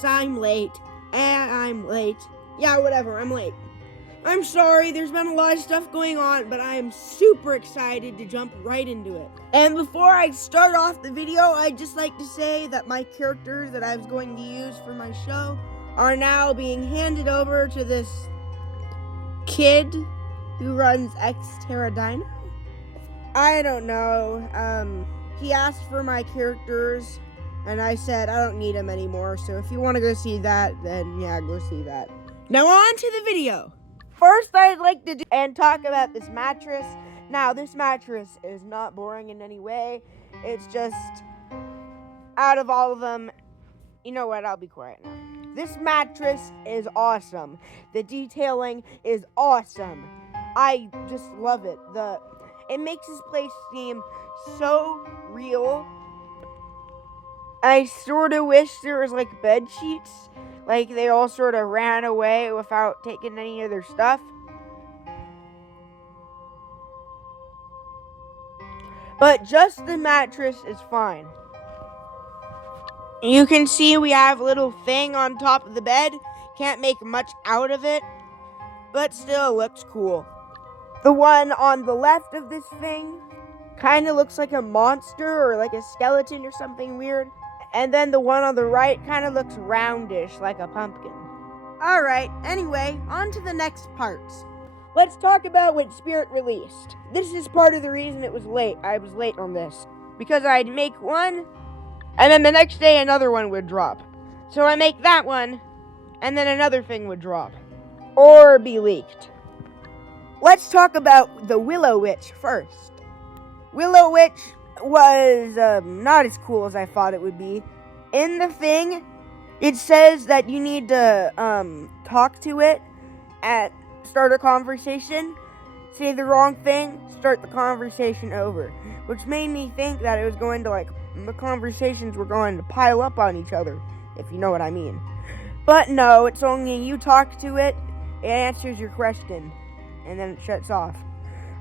Yes, I'm late. Yeah, whatever, I'm late. I'm sorry, there's been a lot of stuff going on, but I am super excited to jump right into it. And before I start off the video, I'd just like to say that my characters that I was going to use for my show are now being handed over to this kid who runs Xterradino. I don't know. He asked for my characters, and I said I don't need them anymore, so if you want to go see that, then yeah, go see that. Now on to the video. First, I'd like to talk about this mattress. Now, this mattress is not boring in any way. It's just, out of all of them, you know what, I'll be quiet now. This mattress is awesome. The detailing is awesome. I just love it. It makes this place seem so real. I sort of wish there was like bed sheets. Like they all sort of ran away without taking any of their stuff. But just the mattress is fine. You can see we have a little thing on top of the bed. Can't make much out of it, but still looks cool. The one on the left of this thing kind of looks like a monster or like a skeleton or something weird. And then the one on the right kind of looks roundish, like a pumpkin. Alright, anyway, on to the next parts. Let's talk about when Spirit released. This is part of the reason it was late. I was late on this. Because I'd make one, and then the next day another one would drop. So I make that one, and then another thing would drop. Or be leaked. Let's talk about the Willow Witch first. Willow Witch was not as cool as I thought it would be. In the thing, it says that you need to talk to it at start a conversation, say the wrong thing, start the conversation over, which made me think that it was going to the conversations were going to pile up on each other, if you know what I mean. But no, it's only you talk to it, it answers your question, and then it shuts off.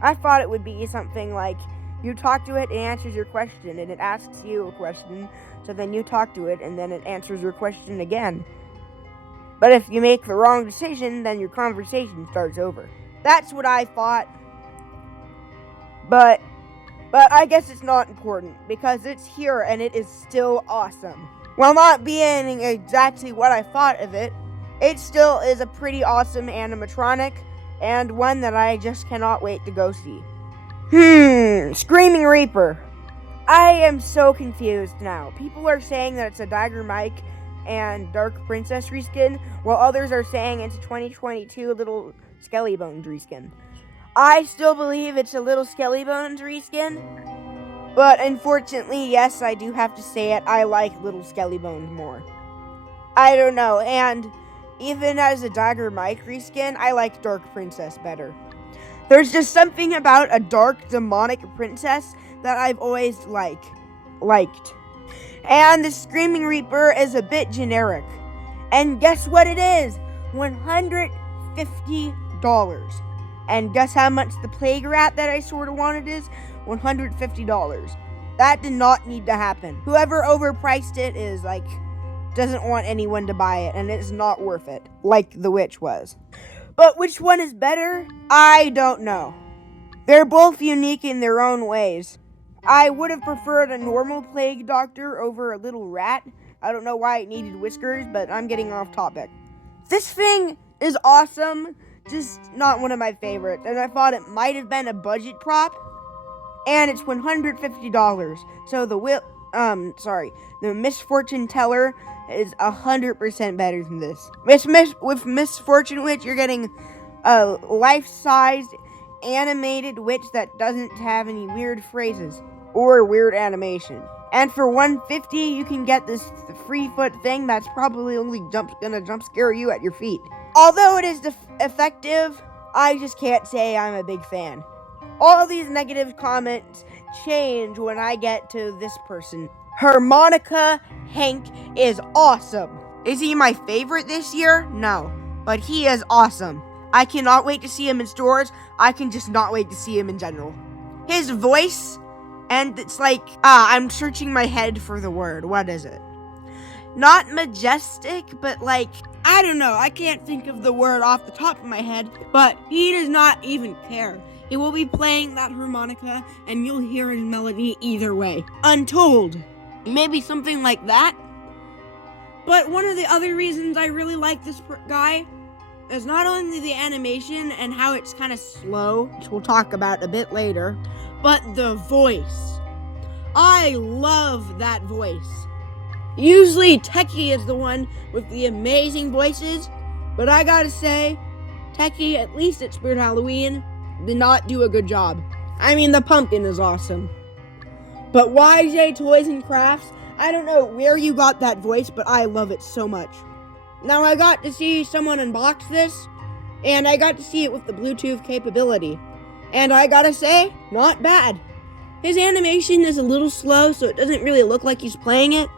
I thought it would be something like you talk to it, it answers your question, and it asks you a question, so then you talk to it, and then it answers your question again. But if you make the wrong decision, then your conversation starts over. That's what I thought. But I guess it's not important, because it's here, and it is still awesome. While not being exactly what I thought of it, it still is a pretty awesome animatronic, and one that I just cannot wait to go see. Screaming Reaper. I am so confused now. People are saying that it's a Dagger Mike and Dark Princess reskin, while others are saying it's a 2022 Little Skelly Bones reskin. I still believe it's a Little Skelly Bones reskin, but unfortunately, yes, I do have to say it, I like Little Skelly Bones more. I don't know, and even as a Dagger Mike reskin, I like Dark Princess better. There's just something about a dark, demonic princess that I've always liked. And the Screaming Reaper is a bit generic. And guess what it is? $150. And guess how much the Plague Rat that I sort of wanted is? $150. That did not need to happen. Whoever overpriced it is doesn't want anyone to buy it, and it's not worth it, like the witch was. But which one is better? I don't know. They're both unique in their own ways. I would have preferred a normal plague doctor over a little rat. I don't know why it needed whiskers, but I'm getting off topic. This thing is awesome, just not one of my favorites, and I thought it might have been a budget prop, and it's $150. So the Misfortune Teller is 100% better than this. With Misfortune Witch, you're getting a life-sized animated witch that doesn't have any weird phrases or weird animation. And for $150, you can get this 3-foot thing that's probably only gonna jump scare you at your feet. Although it is effective, I just can't say I'm a big fan. All these negative comments change when I get to this person. Harmonica Hank is awesome. Is he my favorite this year? No, but he is awesome. I cannot wait to see him in stores. I can just not wait to see him in general. His voice, and it's I'm searching my head for the word. What is it? not majestic, but like, I don't know, I can't think of the word off the top of my head, but he does not even care. He will be playing that harmonica, and you'll hear his melody either way. Untold. Maybe something like that. But one of the other reasons I really like this guy is not only the animation and how it's kind of slow, which we'll talk about a bit later, but the voice. I love that voice. Usually Techie is the one with the amazing voices, but I gotta say, Techie, at least at Spirit Halloween, did not do a good job. I mean, the pumpkin is awesome. But YJ Toys and Crafts, I don't know where you got that voice, but I love it so much. Now, I got to see someone unbox this, and I got to see it with the Bluetooth capability. And I gotta say, not bad. His animation is a little slow, so it doesn't really look like he's playing it,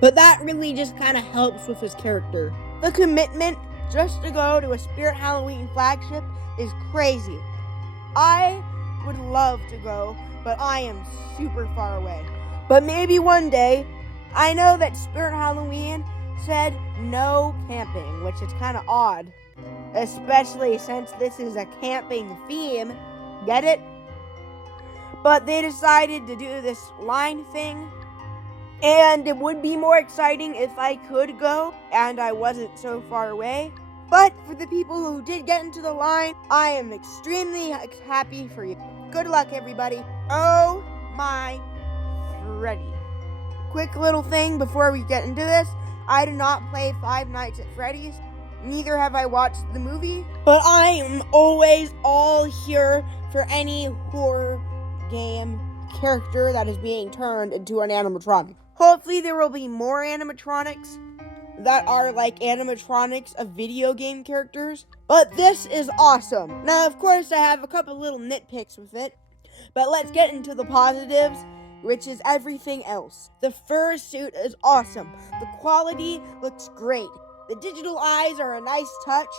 but that really just kind of helps with his character. The commitment just to go to a Spirit Halloween flagship is crazy. I would love to go, but I am super far away. But maybe one day. I know that Spirit Halloween said no camping, which is kind of odd, especially since this is a camping theme. Get it? But they decided to do this line thing, and it would be more exciting if I could go and I wasn't so far away. But for the people who did get into the line, I am extremely happy for you. Good luck, everybody. Oh my Freddy. Quick little thing before we get into this. I do not play Five Nights at Freddy's. Neither have I watched the movie. But I am always all here for any horror game character that is being turned into an animatronic. Hopefully there will be more animatronics that are like animatronics of video game characters. But this is awesome. Now, of course, I have a couple little nitpicks with it. But let's get into the positives, which is everything else. The fur suit is awesome. The quality looks great. The digital eyes are a nice touch.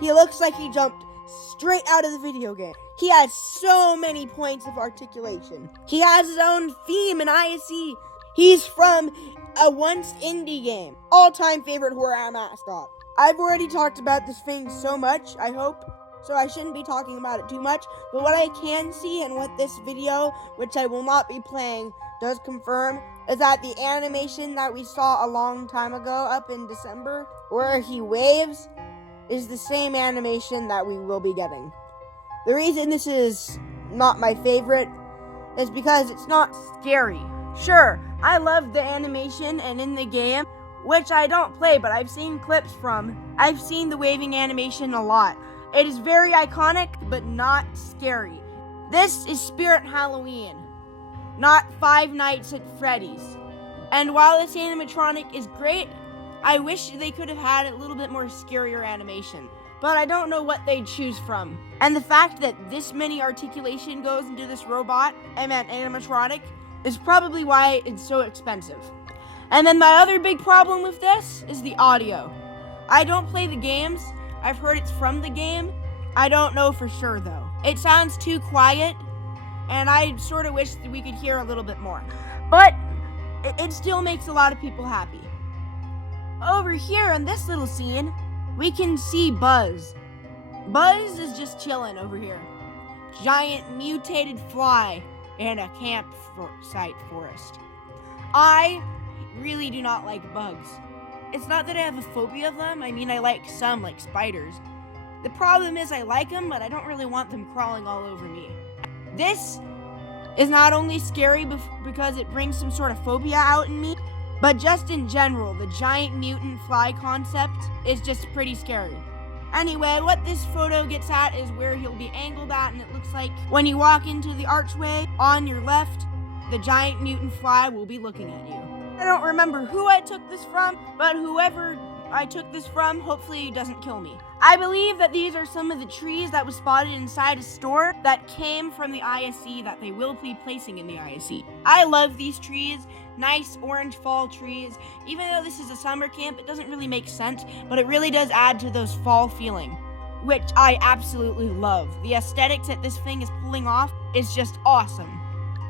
He looks like he jumped straight out of the video game. He has so many points of articulation. He has his own theme in ISE. He's from a once indie game. All-time favorite horror mascot. I've already talked about this thing so much, I hope, so I shouldn't be talking about it too much. But what I can see and what this video, which I will not be playing, does confirm is that the animation that we saw a long time ago up in December, where he waves, is the same animation that we will be getting. The reason this is not my favorite is because it's not scary. Sure, I love the animation and in the game, which I don't play, but I've seen clips from. I've seen the waving animation a lot. It is very iconic, but not scary. This is Spirit Halloween, not Five Nights at Freddy's. And while this animatronic is great, I wish they could have had a little bit more scarier animation. But I don't know what they'd choose from. And the fact that this many articulation goes into this robot, animatronic, is probably why it's so expensive. And then my other big problem with this is the audio. I don't play the games. I've heard it's from the game. I don't know for sure though. It sounds too quiet, and I sort of wish that we could hear a little bit more. But it still makes a lot of people happy. Over here in this little scene, we can see Buzz. Buzz is just chilling over here. Giant mutated fly in a campsite forest. I really do not like bugs. It's not that I have a phobia of them. I mean, I like some, like spiders. The problem is I like them, but I don't really want them crawling all over me. This is not only scary because it brings some sort of phobia out in me, but just in general, the giant mutant fly concept is just pretty scary. Anyway, what this photo gets at is where he'll be angled at, and it looks like when you walk into the archway on your left, the giant mutant fly will be looking at you. I don't remember who I took this from, but whoever I took this from hopefully doesn't kill me. I believe that these are some of the trees that was spotted inside a store that came from the ISE that they will be placing in the ISE. I love these trees, nice orange fall trees. Even though this is a summer camp, it doesn't really make sense, but it really does add to those fall feeling, which I absolutely love. The aesthetics that this thing is pulling off is just awesome.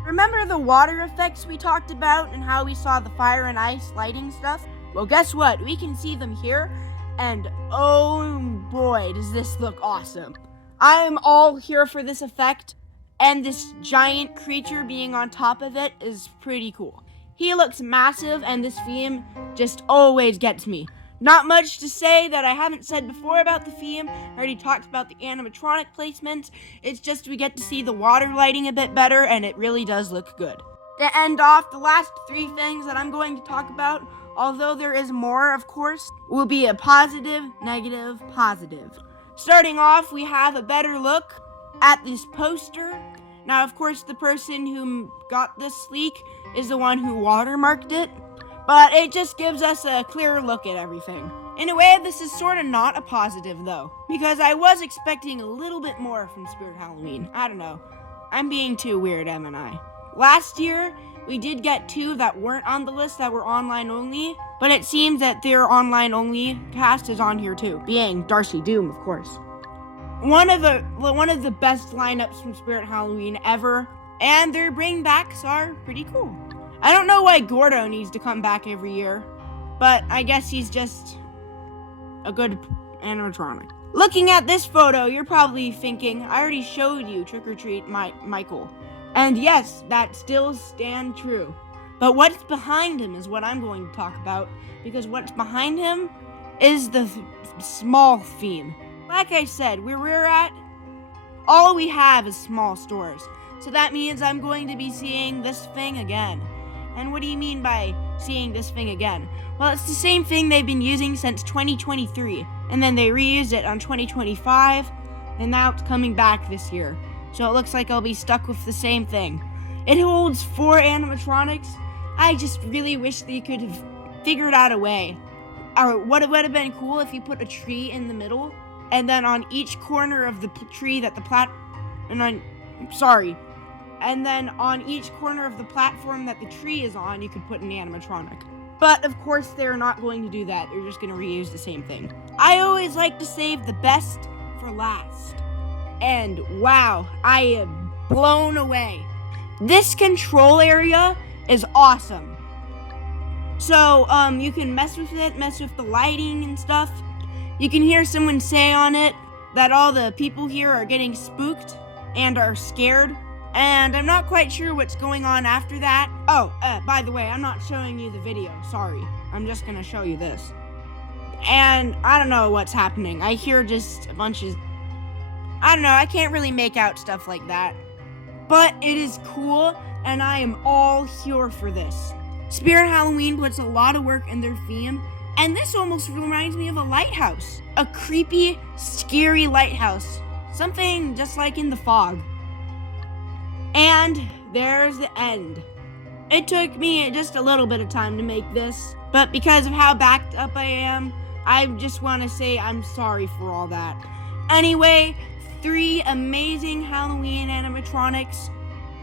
Remember the water effects we talked about and how we saw the fire and ice lighting stuff? Well, guess what? We can see them here, and oh boy, does this look awesome. I am all here for this effect, and this giant creature being on top of it is pretty cool. He looks massive, and this theme just always gets me. Not much to say that I haven't said before about the theme. I already talked about the animatronic placements. It's just we get to see the water lighting a bit better, and it really does look good. To end off, the last 3 things that I'm going to talk about, although there is more, of course, will be a positive, negative, positive. Starting off, we have a better look at this poster. Now, of course, the person who got this leak is the one who watermarked it, but it just gives us a clearer look at everything. In a way, this is sort of not a positive, though, because I was expecting a little bit more from Spirit Halloween. I don't know. I'm being too weird, am I? Last year, we did get 2 that weren't on the list that were online only, but it seems that their online only cast is on here too, being Darcy Doom, of course. One of the best lineups from Spirit Halloween ever, and their bringbacks are pretty cool. I don't know why Gordo needs to come back every year, but I guess he's just a good animatronic. Looking at this photo, you're probably thinking, I already showed you Trick or Treat Michael. And yes, that still stands true. But what's behind him is what I'm going to talk about, because what's behind him is the small theme. Like I said, where we're at, all we have is small stores. So that means I'm going to be seeing this thing again. And what do you mean by seeing this thing again? Well, it's the same thing they've been using since 2023. And then they reused it on 2025, and now it's coming back this year. So it looks like I'll be stuck with the same thing. It holds 4 animatronics. I just really wish they could have figured out a way. Or what would have been cool if you put a tree in the middle, and then on each corner of the tree that and then on each corner of the platform that the tree is on, you could put an animatronic. But of course, they're not going to do that. They're just going to reuse the same thing. I always like to save the best for last. And wow, I am blown away. This control area is awesome. So, you can mess with it, mess with the lighting and stuff. You can hear someone say on it that all the people here are getting spooked and are scared. And I'm not quite sure what's going on after that. Oh, by the way, I'm not showing you the video. Sorry. I'm just gonna show you this. And I don't know what's happening. I hear just a bunch of... I don't know, I can't really make out stuff like that. But it is cool, and I am all here for this. Spirit Halloween puts a lot of work in their theme, and this almost reminds me of a lighthouse. A creepy, scary lighthouse. Something just like in The Fog. And there's the end. It took me just a little bit of time to make this, but because of how backed up I am, I just want to say I'm sorry for all that. Anyway, 3 amazing Halloween animatronics,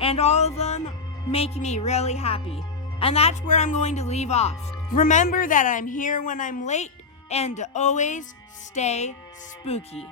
and all of them make me really happy. And that's where I'm going to leave off. Remember that I'm here when I'm late, and to always stay spooky.